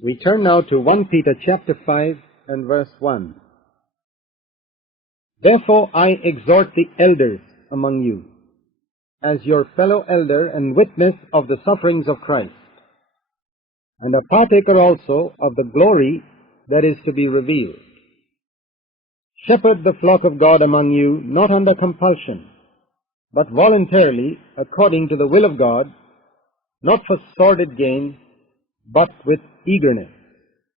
We turn now to 1 Peter chapter 5 and verse 1. Therefore I exhort the elders among you, as your fellow elder and witness of the sufferings of Christ, and a partaker also of the glory that is to be revealed. Shepherd the flock of God among you, not under compulsion, but voluntarily, according to the will of God, not for sordid gain, but with eagerness,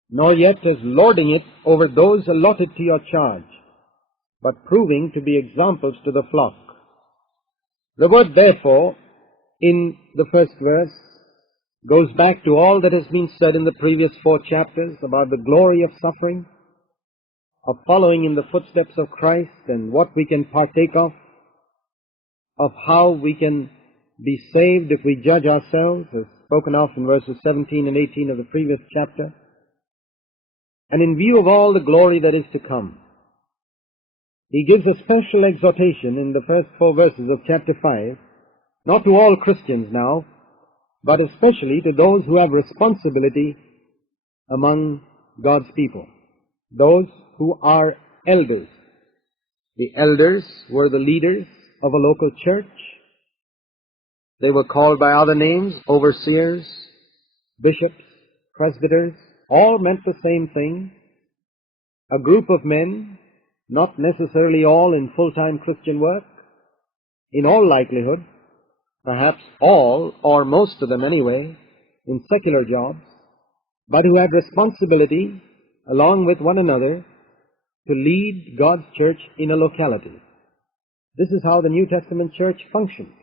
nor yet as lording it over those allotted to your charge, but proving to be examples to the flock. The word therefore in the first verse goes back to all that has been said in the previous 4 chapters about the glory of suffering, of following in the footsteps of Christ and what we can partake of how we can be saved if we judge ourselves, as spoken of in verses 17 and 18 of the previous chapter. And in view of all the glory that is to come, he gives a special exhortation in the first 4 verses of chapter 5, not to all Christians now, but especially to those who have responsibility among God's people, those who are elders. The elders were the leaders of a local church. They were called by other names: overseers, bishops, presbyters. All meant the same thing. A group of men, not necessarily all in full-time Christian work, in all likelihood, perhaps all, or most of them anyway, in secular jobs, but who had responsibility, along with one another, to lead God's church in a locality. This is how the New Testament church functioned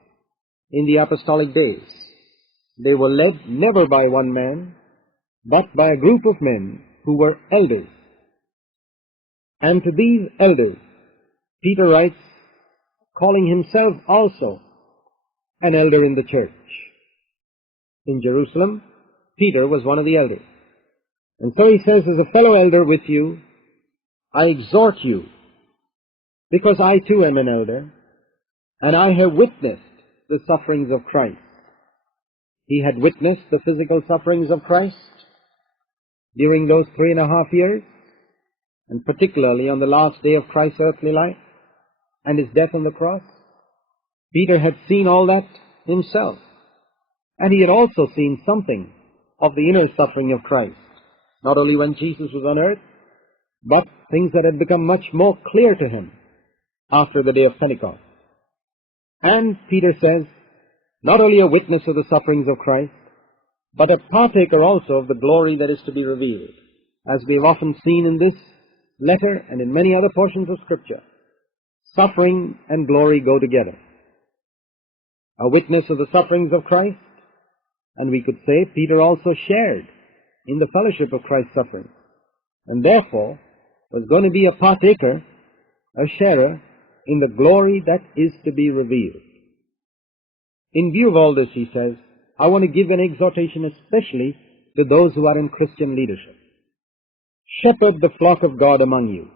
in the apostolic days. They were led never by one man, but by a group of men who were elders. And to these elders, Peter writes, calling himself also an elder in the church. In Jerusalem, Peter was one of the elders. And so he says, as a fellow elder with you, I exhort you, because I too am an elder, and I have witnessed the sufferings of Christ. He had witnessed the physical sufferings of Christ during those 3.5 years, and particularly on the last day of Christ's earthly life and his death on the cross. Peter had seen all that himself, and he had also seen something of the inner suffering of Christ, not only when Jesus was on earth, but things that had become much more clear to him after the day of Pentecost. And Peter says, not only a witness of the sufferings of Christ, but a partaker also of the glory that is to be revealed. As we have often seen in this letter and in many other portions of Scripture, suffering and glory go together. A witness of the sufferings of Christ, and we could say Peter also shared in the fellowship of Christ's suffering, and therefore was going to be a partaker, a sharer in the glory that is to be revealed. In view of all this, he says, I want to give an exhortation especially to those who are in Christian leadership. Shepherd the flock of God among you.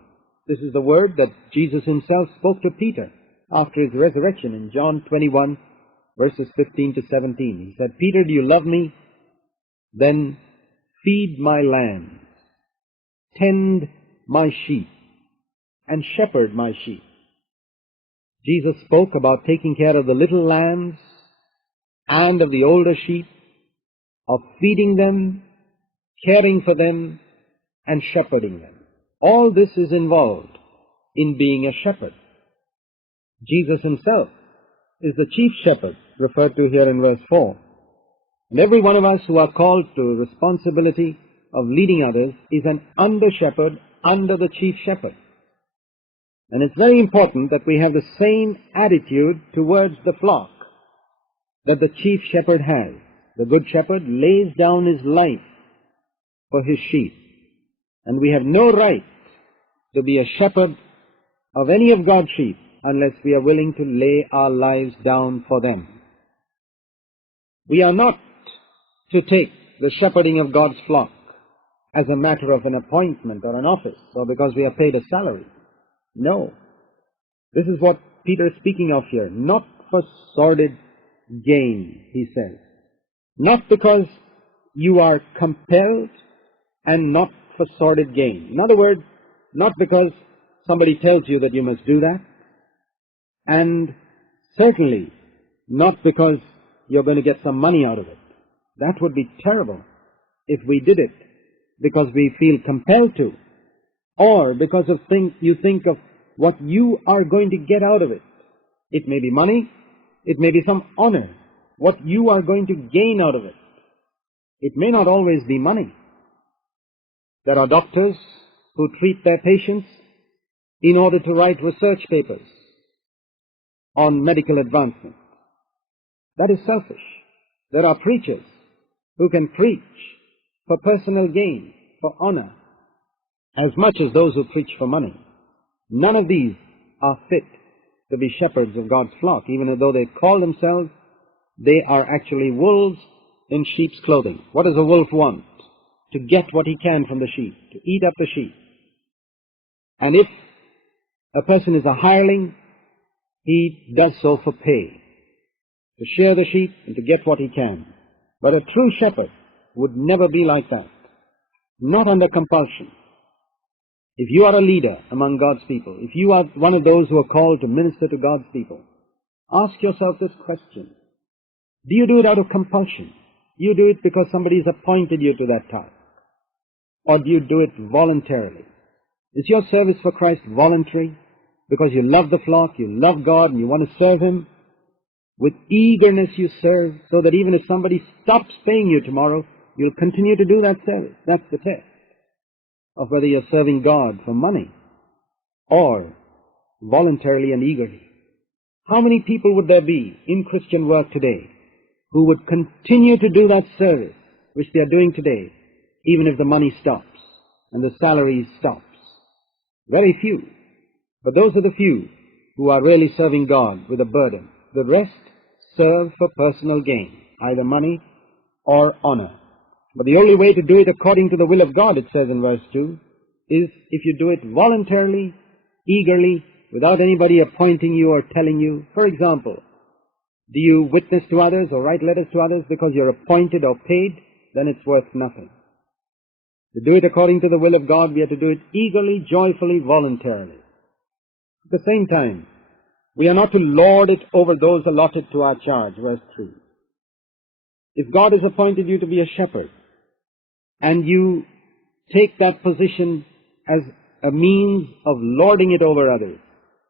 This is the word that Jesus himself spoke to Peter after his resurrection in John 21, verses 15 to 17. He said, Peter, do you love me? Then feed my lambs, tend my sheep, and shepherd my sheep. Jesus spoke about taking care of the little lambs and of the older sheep, of feeding them, caring for them, and shepherding them. All this is involved in being a shepherd. Jesus himself is the chief shepherd, referred to here in verse 4. And every one of us who are called to a responsibility of leading others is an under-shepherd under the chief shepherd. And it's very important that we have the same attitude towards the flock that the chief shepherd has. The good shepherd lays down his life for his sheep. And we have no right to be a shepherd of any of God's sheep unless we are willing to lay our lives down for them. We are not to take the shepherding of God's flock as a matter of an appointment or an office, or because we are paid a salary. No. This is what Peter is speaking of here. Not for sordid gain, he says. Not because you are compelled and not for sordid gain. In other words, not because somebody tells you that you must do that, and certainly not because you're going to get some money out of it. That would be terrible if we did it because we feel compelled to, or because of you think of what you are going to get out of it. It may be money, it may be some honor, what you are going to gain out of it. It may not always be money. There are doctors who treat their patients in order to write research papers on medical advancement. That is selfish. There are preachers who can preach for personal gain, for honor, as much as those who preach for money. None of these are fit to be shepherds of God's flock, even though they call themselves. They are actually wolves in sheep's clothing. What does a wolf want? To get what he can from the sheep, to eat up the sheep. And if a person is a hireling, he does so for pay, to share the sheep and to get what he can. But a true shepherd would never be like that, not under compulsion. If you are a leader among God's people, if you are one of those who are called to minister to God's people, ask yourself this question. Do you do it out of compulsion? Do you do it because somebody has appointed you to that task? Or do you do it voluntarily? Is your service for Christ voluntary because you love the flock, you love God, and you want to serve Him? With eagerness you serve, so that even if somebody stops paying you tomorrow, you'll continue to do that service. That's the test of whether you're serving God for money or voluntarily and eagerly. How many people would there be in Christian work today who would continue to do that service which they are doing today, even if the money stops and the salary stops? Very few. But those are the few who are really serving God with a burden. The rest serve for personal gain, either money or honor. But the only way to do it according to the will of God, it says in verse 2, is if you do it voluntarily, eagerly, without anybody appointing you or telling you. For example, do you witness to others or write letters to others because you're appointed or paid? Then it's worth nothing. To do it according to the will of God, we have to do it eagerly, joyfully, voluntarily. At the same time, we are not to lord it over those allotted to our charge, verse 3. If God has appointed you to be a shepherd, and you take that position as a means of lording it over others,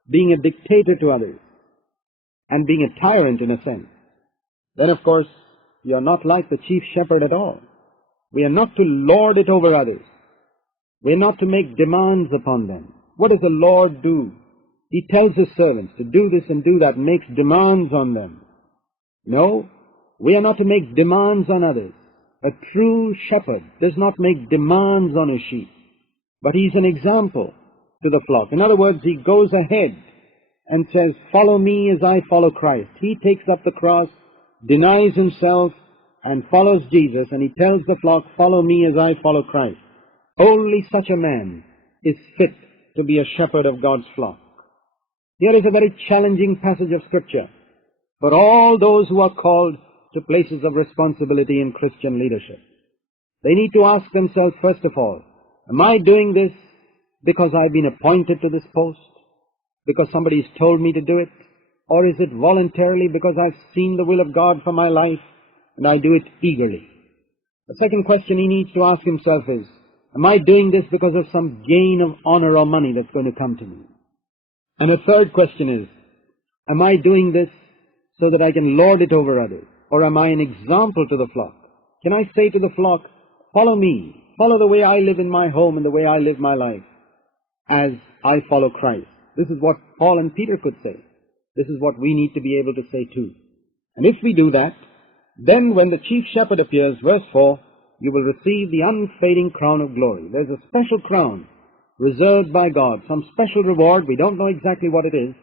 being a dictator to others, and being a tyrant in a sense, then of course you are not like the chief shepherd at all. We are not to lord it over others. We are not to make demands upon them. What does the Lord do? He tells His servants to do this and do that, and makes demands on them. No, we are not to make demands on others. A true shepherd does not make demands on his sheep, but he's an example to the flock. In other words, he goes ahead and says, follow me as I follow Christ. He takes up the cross, denies himself, and follows Jesus, and he tells the flock, follow me as I follow Christ. Only such a man is fit to be a shepherd of God's flock. Here is a very challenging passage of Scripture for all those who are called to places of responsibility in Christian leadership. They need to ask themselves, first of all, am I doing this because I've been appointed to this post? Because somebody's told me to do it? Or is it voluntarily because I've seen the will of God for my life and I do it eagerly? The second question he needs to ask himself is, am I doing this because of some gain of honor or money that's going to come to me? And a third question is, am I doing this so that I can lord it over others? Or am I an example to the flock? Can I say to the flock, follow me, follow the way I live in my home and the way I live my life as I follow Christ? This is what Paul and Peter could say. This is what we need to be able to say too. And if we do that, then when the chief shepherd appears, verse 4, you will receive the unfading crown of glory. There's a special crown reserved by God, some special reward. We don't know exactly what it is,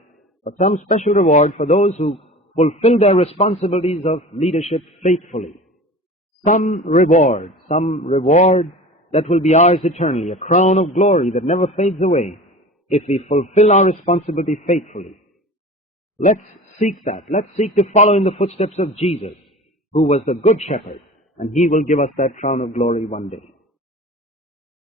but some special reward for those who fulfill their responsibilities of leadership faithfully. Some reward that will be ours eternally, a crown of glory that never fades away if we fulfill our responsibility faithfully. Let's seek that. Let's seek to follow in the footsteps of Jesus, who was the good shepherd, and He will give us that crown of glory one day.